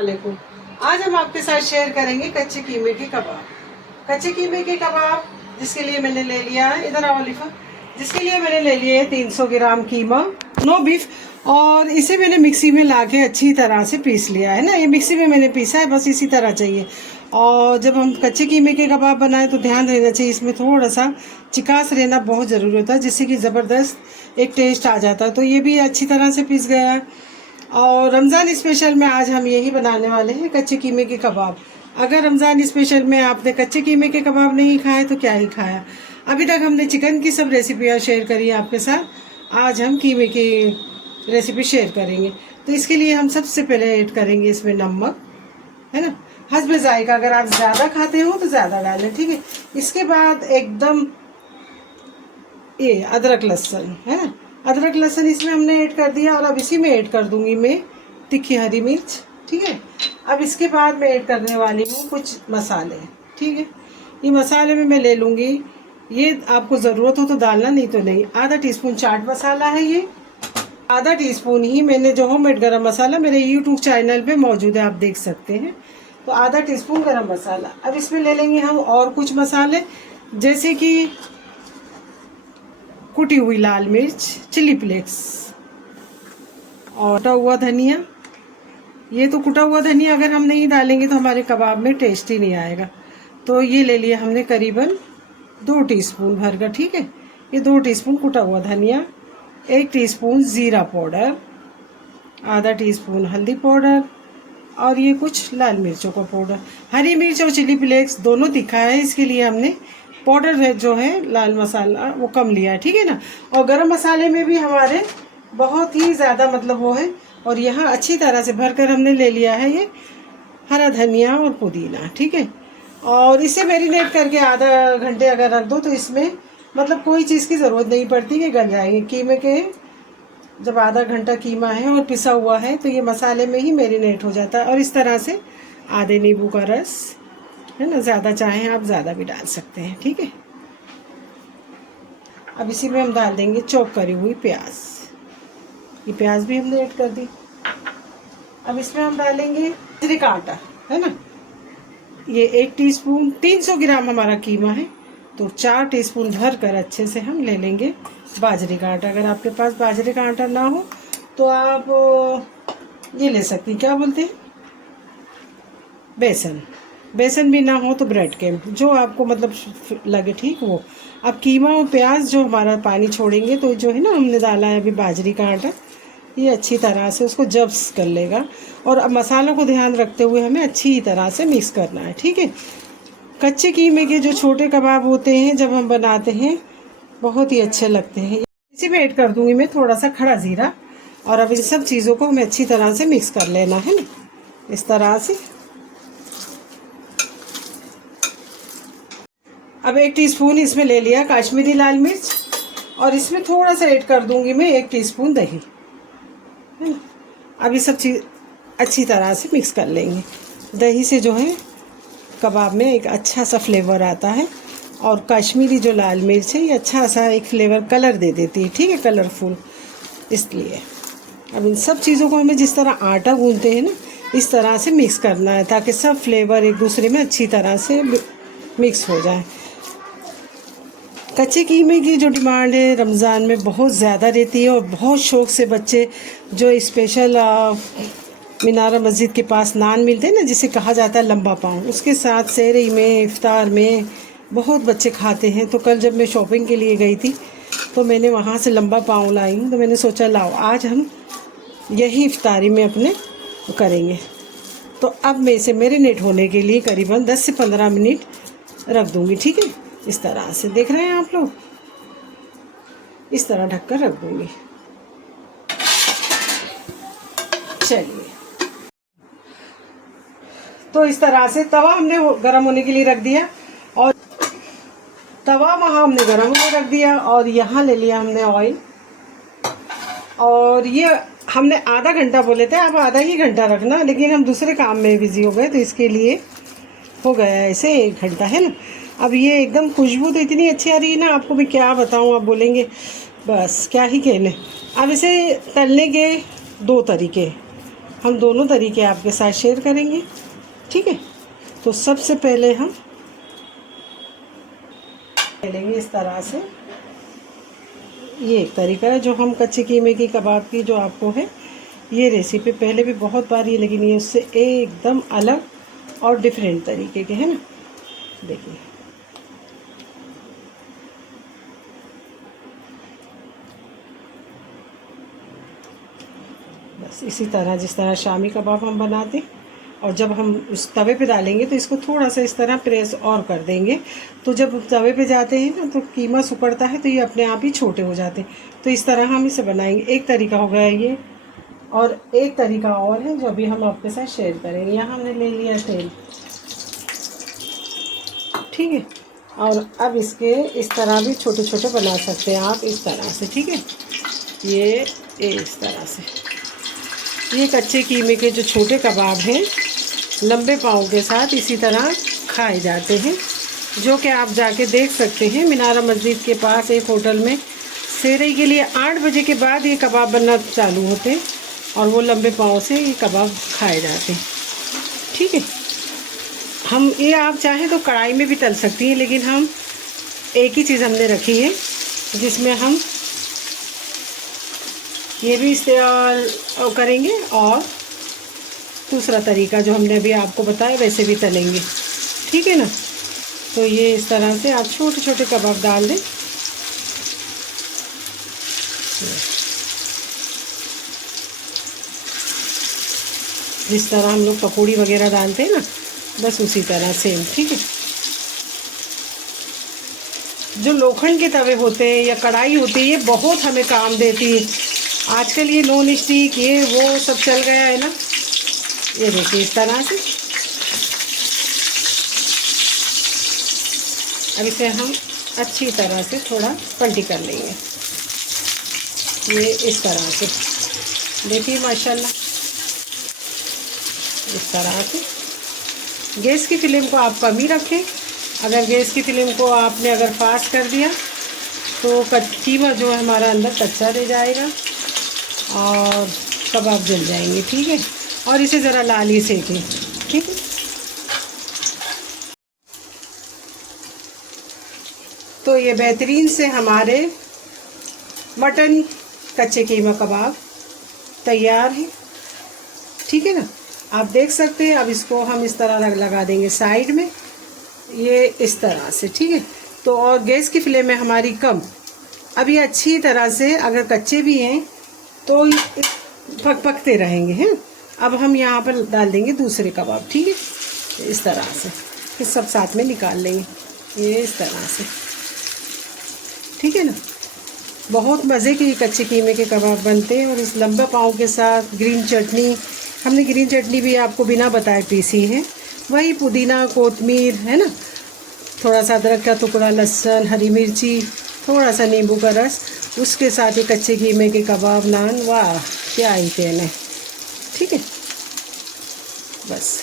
वालेकुम। आज हम आपके साथ शेयर करेंगे कच्चे कीमे के कबाब। कच्चे कीमे के कबाब जिसके लिए मैंने ले लिया है, इधर आओ लिफा, जिसके लिए मैंने ले लिया है 300 ग्राम कीमा, नो बीफ, और इसे मैंने मिक्सी में ला के अच्छी तरह से पीस लिया है ना। ये मिक्सी में मैंने पीसा है, बस इसी तरह चाहिए। और जब हम कच्चे कीमे के कबाब बनाएं तो ध्यान रहना चाहिए, इसमें थोड़ा सा चिकास रहना बहुत ज़रूरी होता है, जिससे कि ज़बरदस्त एक टेस्ट आ जाता है। तो ये भी अच्छी तरह से पीस गया है। और रमज़ान स्पेशल में आज हम यही बनाने वाले हैं, कच्चे कीमे के कबाब। अगर रमज़ान स्पेशल में आपने कच्चे कीमे के कबाब नहीं खाए तो क्या ही खाया। अभी तक हमने चिकन की सब रेसिपियाँ शेयर करी हैं आपके साथ, आज हम कीमे की रेसिपी शेयर करेंगे। तो इसके लिए हम सबसे पहले ऐड करेंगे इसमें नमक, है ना, हस्ब जायका। अगर आप ज़्यादा खाते हो तो ज़्यादा डालें, ठीक है। इसके बाद एकदम ये अदरक लहसुन, है ना, अदरक लहसुन इसमें हमने ऐड कर दिया। और अब इसी में ऐड कर दूंगी मैं तीखी हरी मिर्च, ठीक है। अब इसके बाद मैं ऐड करने वाली हूँ कुछ मसाले, ठीक है। ये मसाले में मैं ले लूँगी, ये आपको ज़रूरत हो तो डालना, नहीं तो नहीं। आधा टीस्पून चाट मसाला है ये, आधा टीस्पून ही मैंने जो होममेड गरम मसाला मेरे यूट्यूब चैनल पे मौजूद है, आप देख सकते हैं। तो आधा टीस्पून गरम मसाला। अब इसमें ले लेंगे हम और कुछ मसाले, जैसे कि कुटी हुई लाल मिर्च, चिली फ्लेक्स, और कुटा हुआ धनिया। ये तो कुटा हुआ धनिया अगर हम नहीं डालेंगे तो हमारे कबाब में टेस्ट ही नहीं आएगा। तो ये ले लिया हमने करीबन 2 टीस्पून भर का, ठीक है। ये 2 टीस्पून कुटा हुआ धनिया, 1 टीस्पून ज़ीरा पाउडर, आधा टीस्पून हल्दी पाउडर, और ये कुछ लाल मिर्चों का पाउडर। हरी मिर्च और चिली फ्लेक्स दोनों तीखा है, इसके लिए हमने पाउडर है जो है लाल मसाला वो कम लिया है, ठीक है ना। और गरम मसाले में भी हमारे बहुत ही ज़्यादा मतलब वो है। और यहाँ अच्छी तरह से भरकर हमने ले लिया है ये हरा धनिया और पुदीना, ठीक है। और इसे मैरिनेट करके आधा घंटे अगर रख दो तो इसमें मतलब कोई चीज़ की ज़रूरत नहीं पड़ती कि गल जाएंगे कीमे के। जब आधा घंटा कीमा है और पिसा हुआ है तो ये मसाले में ही मैरिनेट हो जाता है। और इस तरह से आधे नींबू का रस, है ना, ज़्यादा चाहें आप ज़्यादा भी डाल सकते हैं, ठीक है। अब इसी में हम डाल देंगे चॉप करी हुई प्याज, ये प्याज भी हमने ऐड कर दी। अब इसमें हम डालेंगे बाजरे का आटा, है ना, ये 1 टीस्पून, 300 ग्राम हमारा कीमा है तो 4 टीस्पून भर कर अच्छे से हम ले लेंगे बाजरे का आटा। अगर आपके पास बाजरे का आटा ना हो तो आप ये ले सकती, क्या बोलते हैं, बेसन। बेसन भी ना हो तो ब्रेड केम, जो आपको मतलब लगे, ठीक वो। अब कीमा और प्याज जो हमारा पानी छोड़ेंगे तो जो है ना हमने डाला है अभी बाजरी का आटा, ये अच्छी तरह से उसको जब्स कर लेगा। और अब मसालों को ध्यान रखते हुए हमें अच्छी तरह से मिक्स करना है, ठीक है। कच्चे कीमे के जो छोटे कबाब होते हैं जब हम बनाते हैं बहुत ही अच्छे लगते हैं। इसी में ऐड कर दूंगी मैं थोड़ा सा खड़ा ज़ीरा। और अब इन सब चीज़ों को हमें अच्छी तरह से मिक्स कर लेना है ना, इस तरह से। अब 1 टीस्पून इसमें ले लिया कश्मीरी लाल मिर्च, और इसमें थोड़ा सा ऐड कर दूंगी मैं 1 टीस्पून दही, है ना। अब ये सब चीज़ अच्छी तरह से मिक्स कर लेंगे। दही से जो है कबाब में एक अच्छा सा फ्लेवर आता है, और कश्मीरी जो लाल मिर्च है ये अच्छा सा एक फ्लेवर कलर दे देती है, ठीक है, कलरफुल, इसलिए। अब इन सब चीज़ों को हमें जिस तरह आटा गूंथते हैं ना इस तरह से मिक्स करना है, ताकि सब फ्लेवर एक दूसरे में अच्छी तरह से मिक्स हो जाए। कच्चे कीमे की जो डिमांड है रमज़ान में बहुत ज़्यादा रहती है, और बहुत शौक़ से बच्चे जो स्पेशल मीनारा मस्जिद के पास नान मिलते हैं ना, जिसे कहा जाता है लंबा पाँव, उसके साथ सहरी में इफ्तार में बहुत बच्चे खाते हैं। तो कल जब मैं शॉपिंग के लिए गई थी तो मैंने वहाँ से लंबा पाँव लाई हूँ, तो मैंने सोचा लाओ आज हम यही इफ्तारी में अपने करेंगे। तो अब मैं इसे मैरिनेट होने के लिए करीबन 10 से 15 मिनट रख दूँगी, ठीक है। इस तरह से देख रहे हैं आप लोग, इस तरह ढक कर रख दूँगी। चलिए, तो इस तरह से तवा हमने गरम होने के लिए रख दिया, और तवा वहाँ हमने गरम होने रख दिया, और यहाँ ले लिया हमने ऑयल। और ये हमने आधा घंटा बोले थे, आप आधा ही घंटा रखना, लेकिन हम दूसरे काम में बिजी हो गए तो इसके लिए हो गया ऐसे 1 घंटा, है ना। अब ये एकदम खुशबू तो इतनी अच्छी आ रही है ना, आपको मैं क्या बताऊँ, आप बोलेंगे बस क्या ही कहने। अब इसे तलने के 2 तरीके, हम दोनों तरीके आपके साथ शेयर करेंगे, ठीक है। तो सबसे पहले हम लेंगे इस तरह से, ये एक तरीका है जो हम कच्चे कीमे की कबाब की जो आपको है ये रेसिपी पहले भी बहुत बार ये, लेकिन ये उससे एकदम अलग और डिफरेंट तरीके के है ना। देखिए बस इसी तरह जिस तरह शामी कबाब हम बनाते, और जब हम उस तवे पे डालेंगे तो इसको थोड़ा सा इस तरह प्रेस और कर देंगे, तो जब तवे पे जाते हैं ना तो कीमा सिकुड़ता है तो ये अपने आप ही छोटे हो जाते हैं। तो इस तरह हम इसे बनाएंगे। एक तरीका हो गया ये, और एक तरीका और है जो अभी हम आपके साथ शेयर करेंगे। यहाँ हमने ले लिया तेल, ठीक है। और अब इसके इस तरह भी छोटे छोटे बना सकते हैं आप इस तरह से, ठीक है। ये इस तरह से ये कच्चे कीमे के जो छोटे कबाब हैं लंबे पाँव के साथ इसी तरह खाए जाते हैं, जो कि आप जाके देख सकते हैं मीनारा मस्जिद के पास एक होटल में सेहरी के लिए 8 बजे के बाद ये कबाब बनना चालू होते हैं और वो लंबे पाँव से ये कबाब खाए जाते हैं, ठीक है। हम ये आप चाहें तो कढ़ाई में भी तल सकती हैं, लेकिन हम एक ही चीज़ हमने रखी है जिसमें हम ये भी इस्तेमाल करेंगे और दूसरा तरीका जो हमने अभी आपको बताया वैसे भी तलेंगे, ठीक है ना। तो ये इस तरह से आप छोटे छोटे कबाब डाल दें। जिस तरह हम लोग पकौड़ी वगैरह डालते हैं ना, बस उसी तरह सेम, ठीक है। जो लोखंड के तवे होते हैं या कढ़ाई होती है ये बहुत हमें काम देती है। आजकल ये नॉन स्टिक ये वो सब चल गया है ना। ये देखिए इस तरह से अब इसे हम अच्छी तरह से थोड़ा पलटी कर लेंगे। ये इस तरह से देखिए माशाल्लाह, इस तरह से। गैस की फ्लेम को आप कम ही रखें। अगर गैस की फ्लेम को आपने अगर फास्ट कर दिया तो कीमा जो है हमारा अंदर कच्चा रह जाएगा और कबाब जल जाएंगे, ठीक है। और इसे ज़रा लाल ही सेकें, ठीक है। तो ये बेहतरीन से हमारे मटन कच्चे कीमा कबाब तैयार है, ठीक है ना। आप देख सकते हैं। अब इसको हम इस तरह लगा देंगे साइड में, ये इस तरह से, ठीक है। तो और गैस की फ्लेम है हमारी कम। अब ये अच्छी तरह से अगर कच्चे भी हैं तो पकते रहेंगे, हैं। अब हम यहाँ पर डाल देंगे दूसरे कबाब, ठीक है, इस तरह से। फिर सब साथ में निकाल लेंगे, ये इस तरह से, ठीक है ना। बहुत मज़े के कच्चे कीमे के कबाब बनते हैं। और इस लंबा पाव के साथ ग्रीन चटनी, हमने ग्रीन चटनी भी आपको बिना बताए पीसी है, वही पुदीना कोतमीर है ना, थोड़ा सा अदरक का टुकड़ा, लहसुन, हरी मिर्ची, थोड़ा सा नींबू का रस, उसके साथ ही कच्चे कीमे के कबाब, नान, वाह क्या ही कहना है, ठीक है। बस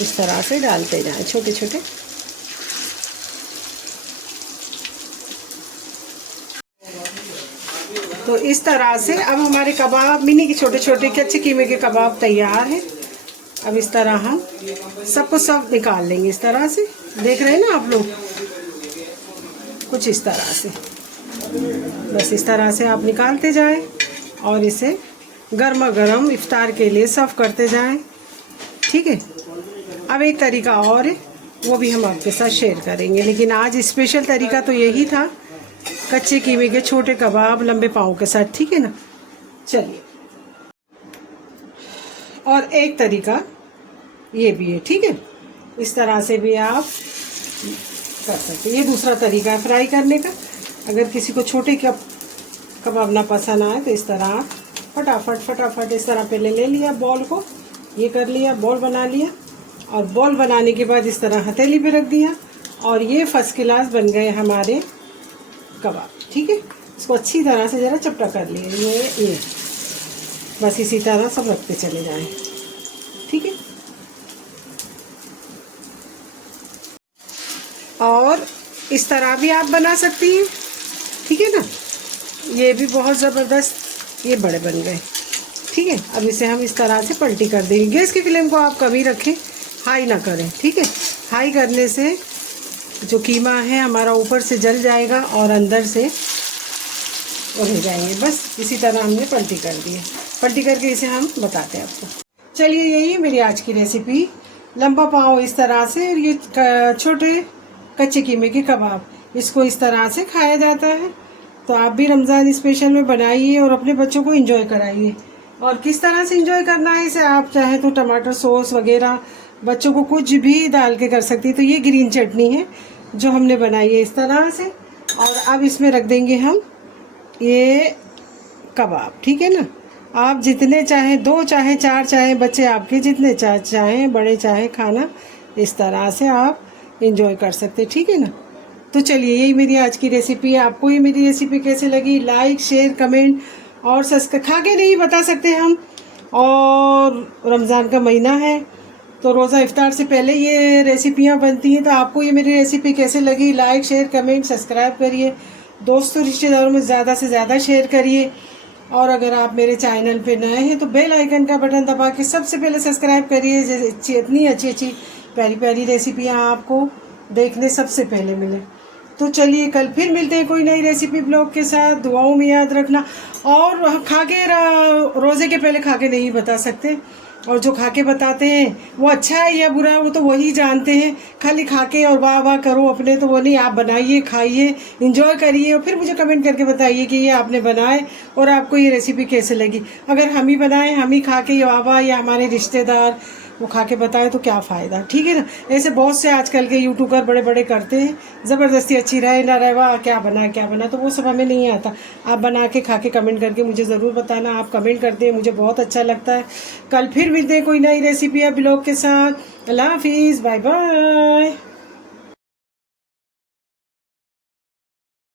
इस तरह से डालते जाएं छोटे छोटे। तो इस तरह से अब हमारे कबाब मिनी के छोटे छोटे कच्चे कीमे के कबाब तैयार हैं। अब इस तरह हम सबको सब निकाल लेंगे इस तरह से। देख रहे हैं ना आप लोग, कुछ इस तरह से। बस इस तरह से आप निकालते जाएं और इसे गर्मा गर्म इफ्तार के लिए सर्व करते जाएं, ठीक है। अब एक तरीका और है, वो भी हम आपके साथ शेयर करेंगे, लेकिन आज स्पेशल तरीका तो यही था, कच्चे कीमे के छोटे कबाब लंबे पाँव के साथ, ठीक है ना। चलिए, और एक तरीका ये भी है, ठीक है। इस तरह से भी आप कर सकते हैं। ये दूसरा तरीका है फ्राई करने का। अगर किसी को छोटे कबाब ना पसंद आए तो इस तरह फटाफट इस तरह पहले ले लिया बॉल को, ये कर लिया, बॉल बना लिया, और बॉल बनाने के बाद इस तरह हथेली पे रख दिया, और ये फर्स्ट क्लास बन गए हमारे कबाब, ठीक है। इसको अच्छी तरह से ज़रा चपटा कर लिए, ये बस इसी तरह सब रखते चले जाएं, ठीक है। और इस तरह भी आप बना सकती हैं, ठीक है ना। ये भी बहुत ज़बरदस्त ये बड़े बन गए, ठीक है। अब इसे हम इस तरह से पलटी कर देंगे। गैस की फ्लेम को आप कभी रखें, हाई ना करें, ठीक है। हाई करने से जो कीमा है हमारा ऊपर से जल जाएगा और अंदर से हो जाएंगे। बस इसी तरह हमने पलटी कर दी है। पलटी करके इसे हम बताते हैं आपको। चलिए, यही है मेरी आज की रेसिपी, लंबा पाव इस तरह से। और ये छोटे कच्चे कीमे के कबाब, इसको इस तरह से खाया जाता है। तो आप भी रमज़ान स्पेशल में बनाइए और अपने बच्चों को एंजॉय कराइए। और किस तरह से एंजॉय करना है इसे, आप चाहे तो टमाटर सॉस वगैरह बच्चों को कुछ भी डाल के कर सकती है। तो ये ग्रीन चटनी है जो हमने बनाई है इस तरह से। और अब इसमें रख देंगे हम ये कबाब, ठीक है ना। आप जितने चाहें, 2 चाहें 4 चाहें, बच्चे आपके जितने चाहें, बड़े चाहें, खाना इस तरह से आप एंजॉय कर सकते, ठीक है ना। तो चलिए, यही मेरी आज की रेसिपी है। आपको ये मेरी रेसिपी कैसे लगी, लाइक शेयर कमेंट और सब्सक्राइब। खा के नहीं बता सकते हम, और रमज़ान का महीना है तो रोज़ा इफ्तार से पहले ये रेसिपियाँ बनती हैं। तो आपको ये मेरी रेसिपी कैसे लगी, लाइक शेयर कमेंट सब्सक्राइब करिए, दोस्तों रिश्तेदारों में ज़्यादा से ज़्यादा शेयर करिए। और अगर आप मेरे चैनल पे नए हैं तो बेल आइकन का बटन दबा के सबसे पहले सब्सक्राइब करिए, इतनी अच्छी अच्छी प्यारी प्यारी रेसिपियाँ आपको देखने सबसे पहले मिले। तो चलिए, कल फिर मिलते हैं कोई नई रेसिपी ब्लॉग के साथ। दुआओं में याद रखना। और खा के रोज़े के पहले खा के नहीं बता सकते, और जो खा के बताते हैं वो अच्छा है या बुरा है वो तो वही जानते हैं। खाली खा के और वाह वाह करो अपने, तो वो नहीं। आप बनाइए, खाइए, एंजॉय करिए और फिर मुझे कमेंट करके बताइए कि ये आपने बनाए और आपको ये रेसिपी कैसे लगी। अगर हम ही बनाएं, हम ही खा के वाह वाह, या हमारे रिश्तेदार वो खा के बताए तो क्या फ़ायदा, ठीक है ना। ऐसे बहुत से आजकल के यूट्यूबर बड़े बड़े करते हैं, ज़बरदस्ती अच्छी रहे ना रहे, वाह क्या बना, तो वो सब हमें नहीं आता। आप बना के खा के कमेंट करके मुझे ज़रूर बताना। आप कमेंट करते हैं, मुझे बहुत अच्छा लगता है। कल फिर मिलते हैं कोई नई रेसिपी या ब्लॉग के साथ। अल्लाह हाफिज़, बाय बाय।